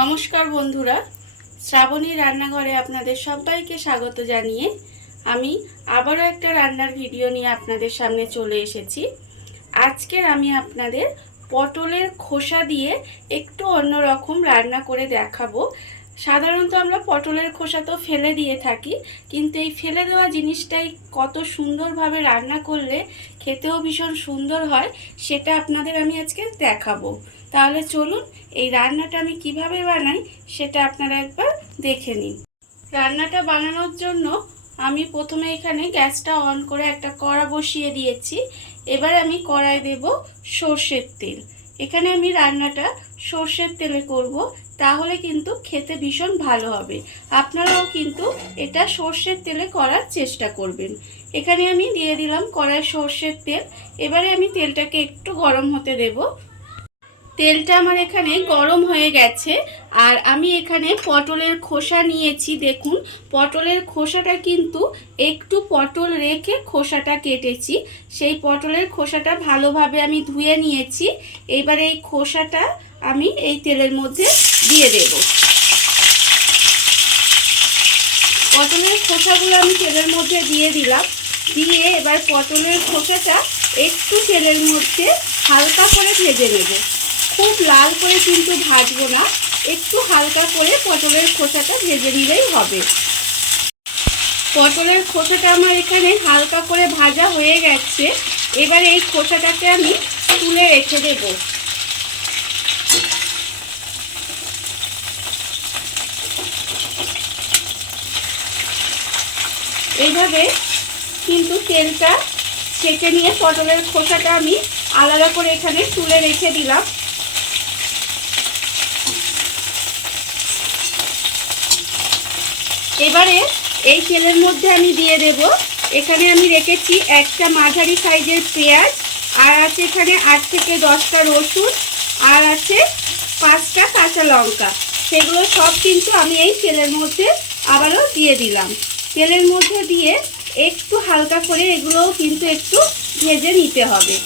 নমস্কার বন্ধুরা, শ্রাবণী রান্নাঘরে আপনাদের সবাইকে স্বাগত জানিয়ে আমি আবারও একটা রান্নার ভিডিও নিয়ে আপনাদের সামনে চলে এসেছি। আজকের আমি আপনাদের পটলের খোসা দিয়ে একটু অন্যরকম রান্না করে দেখাবো। সাধারণত আমরা পটলের খোসা তো ফেলে দিয়ে থাকি, কিন্তু এই ফেলে দেওয়া জিনিসটাই কত সুন্দরভাবে রান্না করলে খেতেও ভীষণ সুন্দর হয়, সেটা আপনাদের আমি আজকে দেখাবো। তাহলে চলুন এই রান্নাটা আমি কিভাবে বানাই সেটা আপনারা একবার দেখে নিন। রান্নাটা বানানোর জন্য আমি প্রথমে এখানে গ্যাসটা অন করে একটা কড়া বসিয়ে দিয়েছি। এবার আমি কড়াই দেব সর্ষের তেল। এখানে আমি রান্নাটা সর্ষের তেলে করব, তাহলে কিন্তু খেতে ভীষণ ভালো হবে। আপনারাও কিন্তু এটা সর্ষের তেলে করার চেষ্টা করবেন। এখানে আমি দিয়ে দিলাম কড়াই সর্ষের তেল। এবারে আমি তেলটাকে একটু গরম হতে দেব। তেলটা আমার এখানে গরম হয়ে গেছে, আর আমি এখানে পটলের খোসা নিয়েছি। দেখুন, পটলের খোসাটা কিন্তু একটু পটল রেখে খোসাটা কেটেছি। সেই পটলের খোসাটা ভালোভাবে আমি ধুয়ে নিয়েছি। এবার এই খোসাটা আমি এই তেলের মধ্যে দিয়ে দেব। পটলের খোসাগুলো আমি তেলের মধ্যে দিয়ে দিলাম। দিয়ে এবার পটলের খোসাটা একটু তেলের মধ্যে হালকা করে ভেজে নেব। খুব লাল করে কিন্তু ভাজবো না, একটু হালকা করে পটলের খোসাটা ভেজে নিলেই হবে। পটলের খোসাটা আমার এখানে হালকা করে ভাজা হয়ে গেছে। এবার এই খোসাটাকে আমি তুলে রেখে দেব। এইভাবে কিন্তু তেলটা ছেঁকে নিয়ে পটলের খোসাটা আমি আলাদা করে এখানে তুলে রেখে দিলাম। এবারে এই তেলের মধ্যে আমি দিয়ে দেব, এখানে আমি রেখেছি একটা মাঝারি সাইজের পেঁয়াজ, আর আছে এখানে 8 থেকে 10টা রসুন, আর আছে 5টা কাঁচা লঙ্কা। সেগুলো সব কিন্তু আমি এই তেলের মধ্যে আবারও দিয়ে দিলাম। তেলের মধ্যে দিয়ে একটু হালকা করে এগুলোও কিন্তু একটু ভেজে নিতে হবে।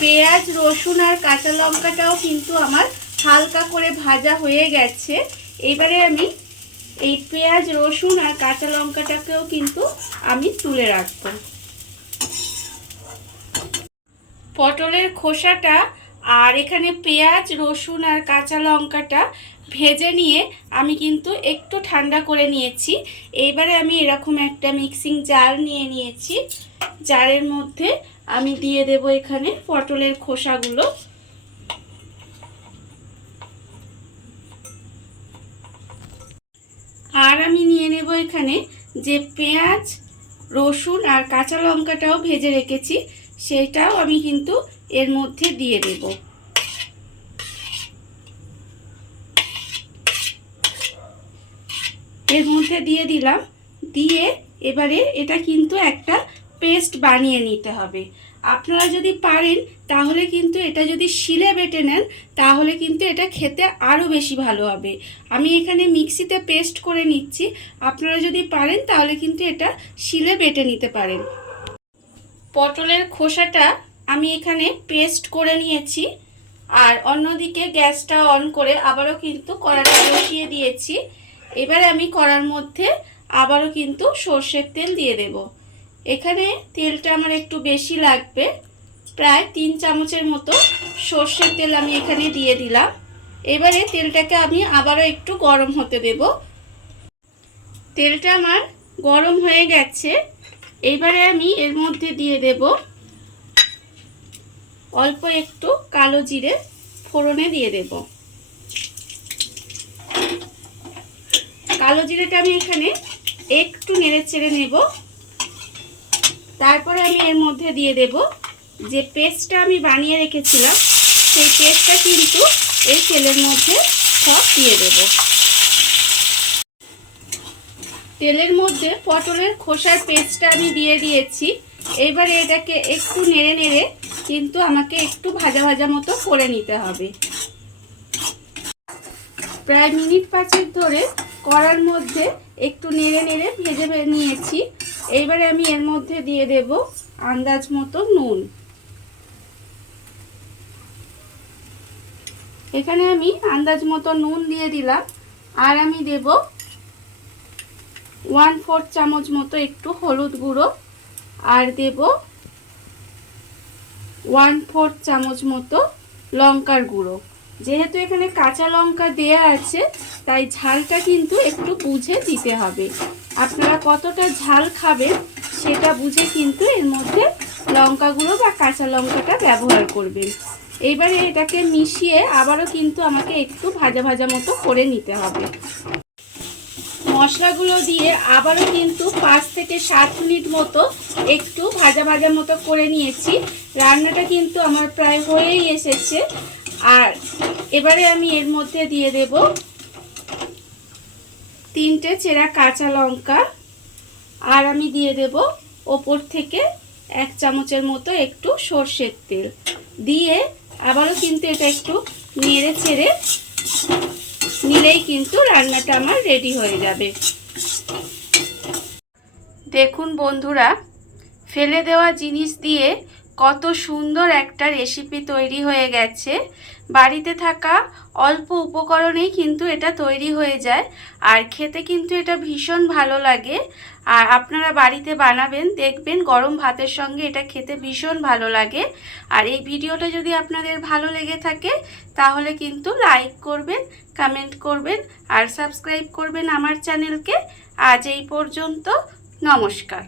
পেঁয়াজ, রসুন আর কাঁচা লঙ্কাটাও কিন্তু আমার হালকা করে ভাজা হয়ে গেছে। এবারে আমি এই পেঁয়াজ, রসুন আর কাঁচা লঙ্কাটাকেও কিন্তু আমি তুলে রাখব। পটলের খোসাটা আর এখানে পেঁয়াজ, রসুন আর কাঁচা লঙ্কাটা ভেজে নিয়ে আমি কিন্তু একটু ঠান্ডা করে নিয়েছি। এইবারে আমি এরকম একটা মিক্সিং জার নিয়ে নিয়েছি। জারের মধ্যে আমি দিয়ে দেব এখানে পটলের খোসাগুলো। আর আমি নিয়ে নেব এখানে যে পেঁয়াজ, রসুন আর কাঁচা লঙ্কাটাও ভেজে রেখেছি, সেটাও আমি কিন্তু এর মধ্যে দিয়ে দেব। এর মধ্যে দিয়ে দিলাম। দিয়ে এবারে এটা কিন্তু একটা পেস্ট বানিয়ে নিতে হবে। আপনারা যদি পারেন তাহলে কিন্তু এটা যদি শিলে বেটে নেন তাহলে কিন্তু এটা খেতে আরও বেশি ভালো হবে। আমি এখানে মিক্সিতে পেস্ট করে নিচ্ছি। আপনারা যদি পারেন তাহলে কিন্তু এটা শিলে বেটে নিতে পারেন। পটলের খোসাটা আমি এখানে পেস্ট করে নিয়েছি, আর অন্যদিকে গ্যাসটা অন করে আবারও কিন্তু কড়াটা বসিয়ে দিয়েছি। এবারে আমি কড়ার মধ্যে আবারও কিন্তু সর্ষের তেল দিয়ে দেব। এখানে তেলটা আমার একটু বেশি লাগবে, প্রায় 3 চামচের মতো সর্ষের তেল আমি এখানে দিয়ে দিলাম। এবারে তেলটাকে আমি আবারও একটু গরম হতে দেব। তেলটা আমার গরম হয়ে গেছে। এইবারে আমি এর মধ্যে দিয়ে দেব অল্প একটু কালো জিরে ফোড়নে দিয়ে দেব। কালো জিরেটা আমি এখানে একটু নেড়ে চেড়ে নেব। তারপরে আমি এর মধ্যে দিয়ে দেব যে পেস্টটা আমি বানিয়ে রেখেছিলাম, সেই পেস্টটা কিন্তু এই তেলের মধ্যে সব দিয়ে দেব। তেলের মধ্যে পটলের খোসার পেস্টটা আমি দিয়ে দিয়েছি। এবারে এটাকে একটু নেড়ে নেড়ে কিন্তু আমাকে একটু ভাজা ভাজা মতো করে নিতে হবে। প্রায় মিনিট 5 ধরে কড়ার মধ্যে একটু নেড়ে নেড়ে ভেজে নিয়েছি। এইবারে আমি এর মধ্যে দিয়ে দেব আন্দাজ মতো নুন। এখানে আমি আন্দাজ মতো নুন দিয়ে দিলাম, আর আমি দেব 1/4 চামচ মতো একটু হলুদ গুঁড়ো, আর দেব 1/4 চামচ মতো লঙ্কার গুঁড়ো। যেহেতু এখানে কাঁচা লঙ্কা দেয়া আছে তাই ঝালটা কিন্তু একটু বুঝে দিতে হবে। আপনারা কতটা ঝাল খাবেন সেটা বুঝে কিন্তু এর মধ্যে লঙ্কা গুঁড়ো বা কাঁচা লঙ্কাটা ব্যবহার করবেন। এইবারে এটাকে মিশিয়ে আবারও কিন্তু আমাকে একটু ভাজা ভাজা মতো করে নিতে হবে। মশলাগুলো দিয়ে আবারও কিন্তু 5 থেকে 7 মিনিট মতো একটু ভাজা ভাজা মতো করে নিয়েছি। রান্নাটা কিন্তু আমার প্রায় হয়েই এসেছে। আর এবারে আমি এর মধ্যে দিয়ে দেব 3টে চেরা কাঁচা লঙ্কা, আর আমি দিয়ে দেব ওপর থেকে 1 চামচের মতো একটু সর্ষের তেল দিয়ে আবারও কিন্তু এটা একটু নেড়ে চেড়ে নিলেই কিন্তু রান্নাটা আমার রেডি হয়ে যাবে। দেখুন বন্ধুরা, ফেলে দেওয়া জিনিস দিয়ে কত সুন্দর একটা রেসিপি তৈরি হয়ে গেছে। বাড়িতে থাকা অল্প উপকরণেই কিন্তু এটা তৈরি হয়ে যায়, আর খেতে কিন্তু এটা ভীষণ ভালো লাগে। আর আপনারা বাড়িতে বানাবেন, দেখবেন গরম ভাতের সঙ্গে এটা খেতে ভীষণ ভালো লাগে। আর এই ভিডিওটা যদি আপনাদের ভালো লেগে থাকে তাহলে কিন্তু লাইক করবেন, কমেন্ট করবেন আর সাবস্ক্রাইব করবেন আমার চ্যানেলকে। আজ এই পর্যন্ত, নমস্কার।